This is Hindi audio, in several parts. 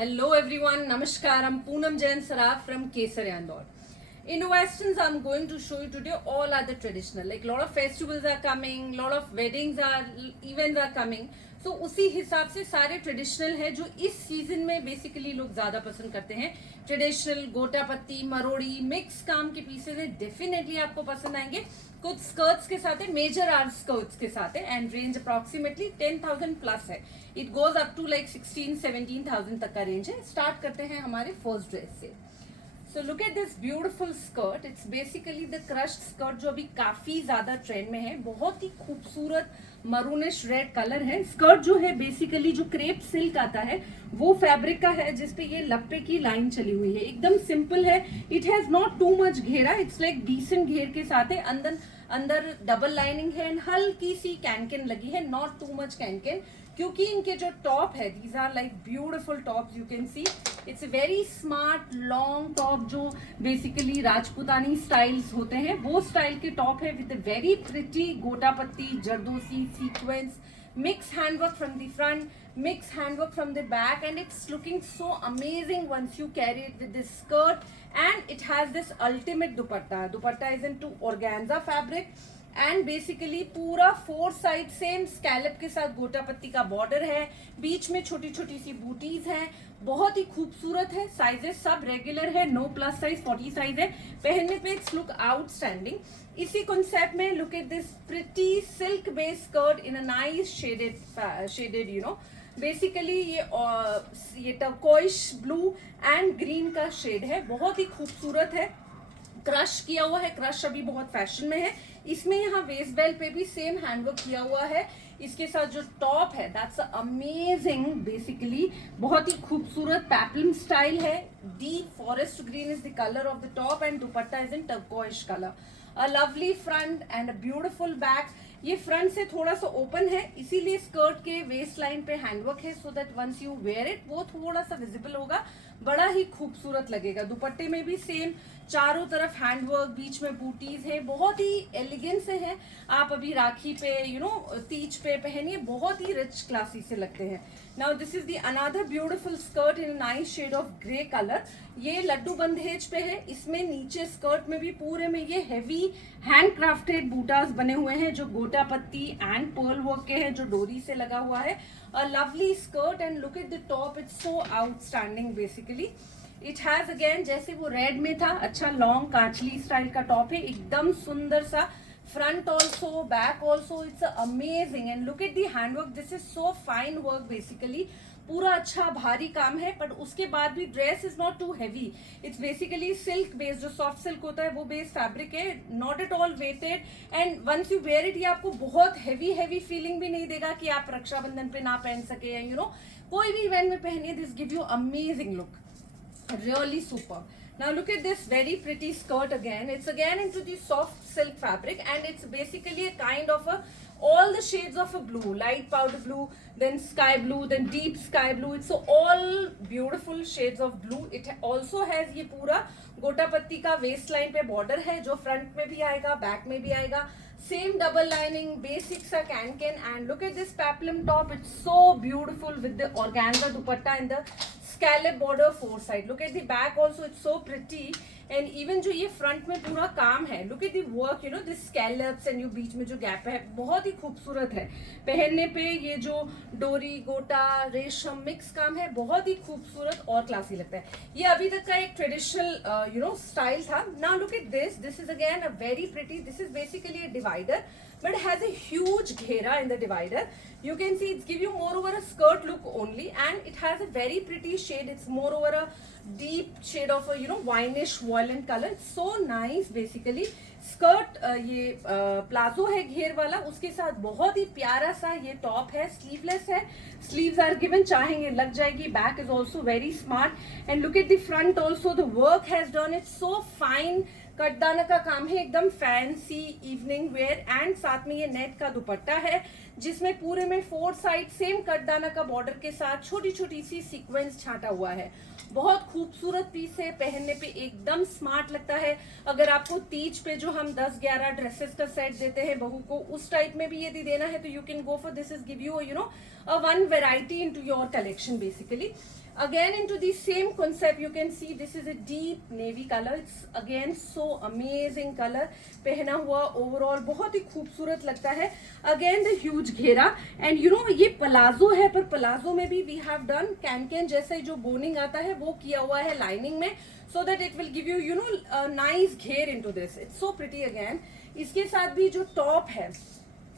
Hello everyone, Namaskar. I'm Poonam Jain Saraf from Kesariyandor. In Westerns, I'm going to show you today all other traditional. Like lot of festivals are coming, lot of events are coming. So उसी हिसाब से सारे ट्रेडिशनल है जो इस सीजन में बेसिकली लोग ज्यादा पसंद करते हैं. ट्रेडिशनल गोटा पत्ती मरोड़ी मिक्स काम के पीसेज है, डेफिनेटली आपको पसंद आएंगे. कुछ स्कर्ट्स के साथ है, मेजर आर स्कर्ट्स के साथ है एंड रेंज अप्रोक्सीमेटली 10,000 प्लस है. It goes up to like 16-17,000 तक का रेंज है. स्टार्ट करते हैं हमारे फर्स्ट ड्रेस से. So look at this beautiful skirt. It's basically the crushed skirt जो अभी काफी ज्यादा ट्रेंड में है. बहुत ही खूबसूरत मरूनिश रेड कलर है. स्कर्ट जो है बेसिकली जो क्रेप सिल्क आता है वो फैब्रिक का है जिसपे ये लप्पे की लाइन चली हुई है. एकदम सिंपल है. It has not too much घेरा. इट्स लाइक डिसेंट घेर के साथ है. अंदर डबल लाइनिंग है एंड हल्की सी कैनकेन लगी है. नॉट टू मच कैनकेन क्योंकि इनके जो टॉप है these are like beautiful top. You can see it's very smart long top जो बेसिकली राजपूतानी स्टाइल्स होते हैं वो स्टाइल के टॉप है विद वेरी प्रिटी गोटा पत्ती zardozi sequence mix handwork from the front, mix handwork from the back, and it's looking so amazing once you carry it with this skirt. And it has this ultimate dupatta. Dupatta is into organza fabric and basically पूरा 4 साइड सेम स्कैलप के साथ गोटा पत्ती का बॉर्डर है. बीच में छोटी छोटी सी बूटीज हैं. बहुत ही खूबसूरत है. साइजेस सब रेगुलर है. नो प्लस साइज 40 साइज है. पहनने पे इट्स लुक आउटस्टैंडिंग. इसी कॉन्सेप्ट में look at this pretty silk based skirt in a nice shaded you know basically ये टर्कोइश ब्लू एंड ग्रीन का शेड है. बहुत ही खूबसूरत है. क्रश किया हुआ है. क्रश अभी बहुत फैशन में है. इसमें यहाँ वेस्ट बेल्ट पे भी सेम हैंडवर्क किया हुआ है. इसके साथ जो टॉप है दैट्स अमेजिंग. बेसिकली बहुत ही खूबसूरत पैपलम स्टाइल है. Deep forest green is the colour of the top and dupatta is in turquoise colour. A lovely front end a beautiful back. ये फ्रंट से थोड़ा सा ओपन है इसीलिए स्कर्ट के वेस्ट लाइन पे हैंडवर्क है so that once you wear it वो थोड़ा सा विजिबल होगा. बड़ा ही खूबसूरत लगेगा. दुपट्टे में भी सेम चारों तरफ हैंडवर्क, बीच में बूटीज है. बहुत ही एलिगेंट से है. आप अभी राखी पे तीज पे पहनिए. बहुत ही रिच क्लासी से लगते हैं. Now this is the another beautiful skirt in nice shade of grey colour. ये लड्डू बंदेज पे है. इसमें नीचे स्कर्ट में भी पूरे में ये हेवी हैंड क्राफ्टेड बूटास बने हुए हैं जो गोटा पत्ती एंड पर्ल वर्क के हैं जो डोरी से लगा हुआ है. A lovely skirt and look at the top. It's so outstanding. Basically it has again जैसे वो रेड में था अच्छा लॉन्ग कांचली स्टाइल का टॉप है. एकदम सुंदर सा. Front also back also it's amazing and look at the handwork. This is so fine work. Basically पूरा अच्छा भारी काम है बट उसके बाद भी dress is not too heavy. It's basically silk based जो सॉफ्ट सिल्क होता है वो बेस्ड फैब्रिक है. Not at all weighted and once you wear it ये आपको बहुत हैवी फीलिंग भी नहीं देगा कि आप रक्षाबंधन पे ना पहन सके या कोई भी इवेंट में पहनिए. This give you amazing look. Really super. Now look at this very pretty skirt again. It's again into the soft silk fabric and it's basically a kind of all the shades of a blue, light powder blue, then sky blue, then deep sky blue. It's all beautiful shades of blue. It also has ये पूरा गोटा पत्ती का वेस्ट लाइन पे बॉर्डर है जो फ्रंट में भी आएगा बैक में भी आएगा. सेम डबल लाइनिंग बेसिक सा can and look at this peplum top. It's so beautiful with the organza dupatta and the scallop border 4 side. Look at the back also. It's so pretty and even जो ये फ्रंट में पूरा काम है look at the work this scallops and ये बीच में जो गैप है बहुत ही खूबसूरत है. पहनने पे ये जो डोरी गोटा रेशम मिक्स काम है बहुत ही खूबसूरत और क्लासी लगता है. ये अभी तक का एक ट्रेडिशनल स्टाइल था. Now look at this is again a very pretty. This is basically a divider but it has a huge ghera in the divider. You can see it's give you more over a skirt look only and it has a very pretty shade. It's more over a deep shade of a wineish violet color. It's so nice. Basically skirt ये प्लाजो है घेर वाला. उसके साथ बहुत ही प्यारा सा ये टॉप है. स्लीवलेस है. Sleeves are given. चाहेंगे लग जाएगी. Back is also very smart and look at the front also. The work has done it so fine. कटदाना का काम है एकदम फैंसी इवनिंग वेयर एंड साथ में ये नेट का दुपट्टा है जिसमें पूरे में 4 साइड सेम कटदाना का बॉर्डर के साथ छोटी छोटी सी सीक्वेंस छाटा हुआ है. बहुत खूबसूरत पीस है. पहनने पे एकदम स्मार्ट लगता है. अगर आपको तीज पे जो हम 10-11 ड्रेसेस का सेट देते हैं बहू को उस टाइप में भी यदि देना है तो you can go for this. Is give you one variety into your collection basically. Again into the same concept, you can see this is a deep navy color. It's again so amazing color. पहना हुआ overall बहुत ही खूबसूरत लगता है. Again the huge घेरा, and you know ये पलाजो है, पर पलाजो में भी we have done कैन जैसा ही जो बोनिंग आता है वो किया हुआ है लाइनिंग में, so that it will give you know a nice घेर into this. It's so pretty again. इसके साथ भी जो टॉप है,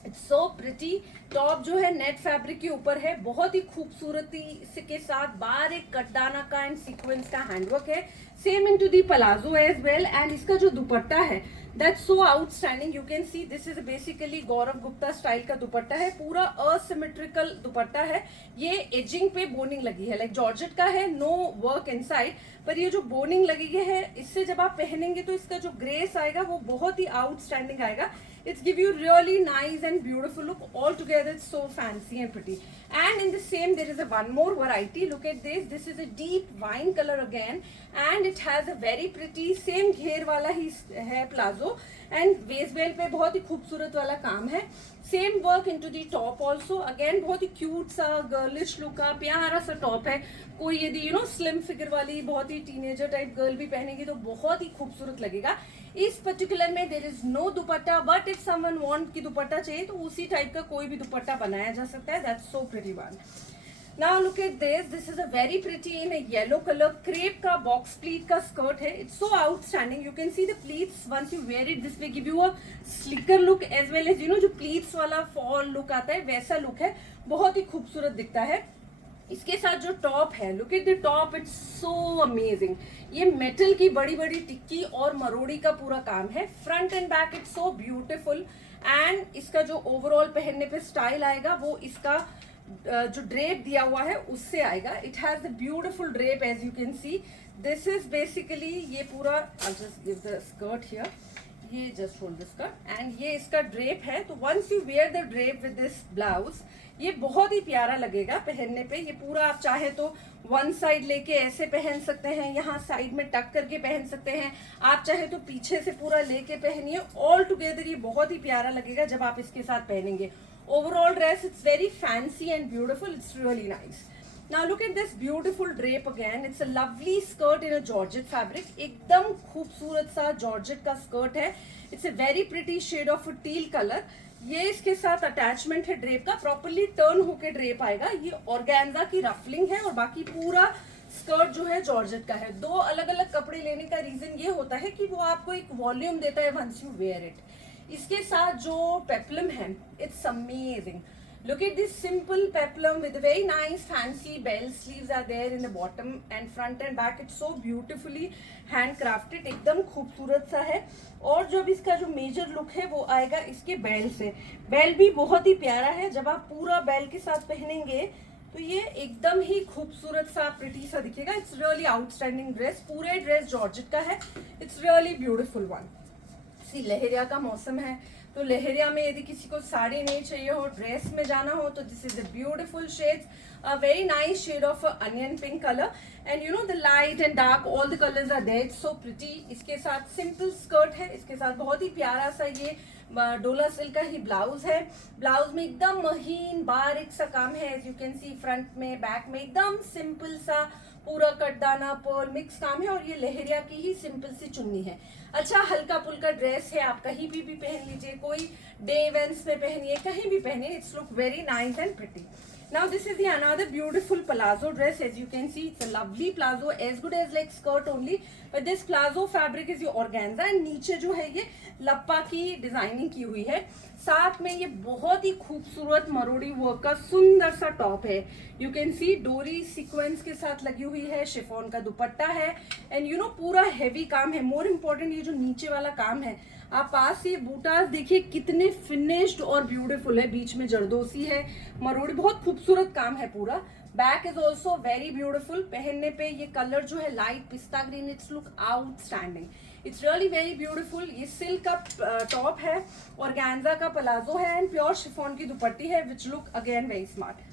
इट्स सो प्रिटी. टॉप जो है नेट फैब्रिक के ऊपर है, बहुत ही खूबसूरती के साथ बारीक कटदाना का एंड सीक्वेंस का हैंडवर्क है. Same into the palazzo as well. And इसका जो दुपट्टा है that's so outstanding. You can see this is basically Gaurav Gupta style का दुपट्टा है. पूरा असिमेट्रिकल दुपट्टा है. ये एजिंग पे बोनिंग लगी है, लाइक जॉर्जेट का है, नो वर्क इनसाइड, पर ये जो बोनिंग लगी है इससे जब आप पहनेंगे तो इसका जो ग्रेस आएगा वो बहुत ही आउटस्टैंडिंग आएगा. It's give you really nice and beautiful look. All together it's so fancy and pretty. And in the same there is a one more variety. Look at this. This is a deep wine color again, and it has a very pretty same घेर वाला ही है प्लाजो, and waist belt पे बहुत ही खूबसूरत वाला काम है. Same work into the top also. Again बहुत ही क्यूट सा गर्लिश लुक का प्यारा सा टॉप है. कोई यदि यू नो स्लिम फिगर वाली बहुत ही टीनेजर टाइप गर्ल भी पहनेगी तो बहुत ही खूबसूरत लगेगा. इस पर्टिकुलर में there is no dupatta, but if someone want की दुपट्टा चाहिए तो उसी टाइप का कोई भी दुपट्टा बनाया जा सकता है. That's so pretty one. Now look at this. This is a very pretty in a yellow color crepe का box pleat का skirt है. It's so outstanding. You can see the pleats once you wear it. This will give you a slicker look as well as you know जो pleats वाला fall look आता है वैसा look है. बहुत ही खूबसूरत दिखता है. इसके साथ जो टॉप है, look at the top, it's so amazing. ये मेटल की बड़ी बड़ी टिक्की और मरोड़ी का पूरा काम है. Front end back it's so beautiful. And इसका जो ओवरऑल पहनने पे स्टाइल आएगा वो इसका जो ड्रेप दिया हुआ है उससे आएगा. It has the beautiful drape as you can see. This is basically ये पूरा, I just give the skirt here, ये just hold this skirt, and ये इसका ड्रेप है. तो once you wear the drape with this blouse ये बहुत ही प्यारा लगेगा पहनने पे. ये पूरा आप चाहे तो वन साइड लेके ऐसे पहन सकते हैं, यहाँ साइड में टक करके पहन सकते हैं, आप चाहे तो पीछे से पूरा लेके पहनिए. ऑल टुगेदर ये बहुत ही प्यारा लगेगा जब आप इसके साथ पहनेंगे. Overall dress it's very fancy and beautiful. It's really nice. Now look at this beautiful drape again. It's a lovely skirt in a georgette fabric. एकदम खूबसूरत सा georgette का skirt है. It's a very pretty shade of a teal color. ये इसके साथ अटैचमेंट है ड्रेप का. प्रॉपरली टर्न होके ड्रेप आएगा. ये ऑर्गेन्जा की रफलिंग है और बाकी पूरा स्कर्ट जो है जॉर्जेट का है. दो अलग अलग कपड़े लेने का रीजन ये होता है कि वो आपको एक वॉल्यूम देता है वंस यू वेयर इट. इसके साथ जो पेप्लम है it's amazing. Look at this simple peplum with very nice fancy bell sleeves are there in the bottom and front and back. It's so beautifully handcrafted. एकदम खूबसूरत सा है. और जब इसका जो मेजर लुक है वो आएगा इसके बेल से. बेल भी बहुत ही प्यारा है. जब आप पूरा बेल के साथ पहनेंगे तो ये एकदम ही खूबसूरत सा प्रिटी सा दिखेगा. It's really outstanding dress. पूरे ड्रेस जॉर्जेट का है. It's really beautiful one. सी लहरिया का मौसम है तो लहरिया में यदि किसी को साड़ी नहीं चाहिए हो, ड्रेस में जाना हो, तो this is a beautiful shades. A very nice shade of onion pink color, and you know the light and dark all the colors are there. It's so pretty. इसके साथ सिंपल स्कर्ट है. इसके साथ बहुत ही प्यारा सा ये डोला सिल्क का ही ब्लाउज है. ब्लाउज में एकदम महीन बारीक सा काम है. As you can see front में बैक में एकदम सिंपल सा पूरा कटदाना पर्ल मिक्स काम है. और ये लहरिया की ही सिंपल सी चुन्नी है. अच्छा हल्का पुल्का ड्रेस है. आप कहीं भी पहन लीजिए, कोई डे इवेंट्स में पहनिए, कहीं भी पहनिए. It's look very nice and pretty. Now this is the another beautiful palazzo dress. As you can see, it's a lovely palazzo, as good as like skirt only. But this palazzo fabric is your organza, and नीचे जो है ये लप्पा की डिजाइनिंग की हुई है. साथ में ये बहुत ही खूबसूरत मरोड़ी वर्क का सुंदर सा टॉप है. यू कैन सी डोरी सीक्वेंस के साथ लगी हुई है. शिफॉन का दुपट्टा है एंड यू नो पूरा हैवी काम है. मोर इम्पोर्टेंट ये जो नीचे वाला काम है, आप पास से बूटास देखिए कितने फिनिश्ड और ब्यूटीफुल है. बीच में जरदोसी है, मरोड़ी, बहुत खूबसूरत काम है पूरा. Back is also very beautiful. पहनने पे ये कलर जो है लाइट पिस्ता green, it's look outstanding. It's really very beautiful. ये सिल्क का टॉप है, ऑर्गेन्जा का पलाजो है एंड प्योर शिफॉन की दुपट्टी है, which look again very smart.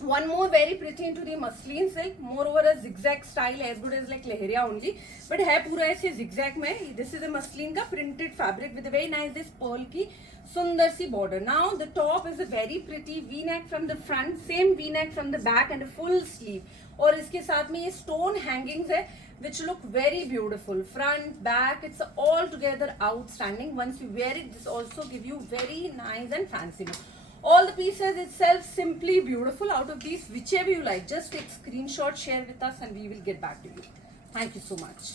One more very pretty into the muslin silk, moreover a zigzag style as good as like leheria only, but है पूरा ऐसे zigzag में. This is a muslin का printed fabric with a very nice this pearl की सुंदर सी border. Now the top is a very pretty V-neck from the front, same V-neck from the back and a full sleeve. और इसके साथ में ये स्टोन हैंगिंग्स है which look very beautiful. Front, back, it's all together outstanding. Once you wear it, this also give you very nice and fancy look. All the pieces itself simply beautiful. Out of these, whichever you like, just take screenshot, share with us, and we will get back to you. Thank you so much.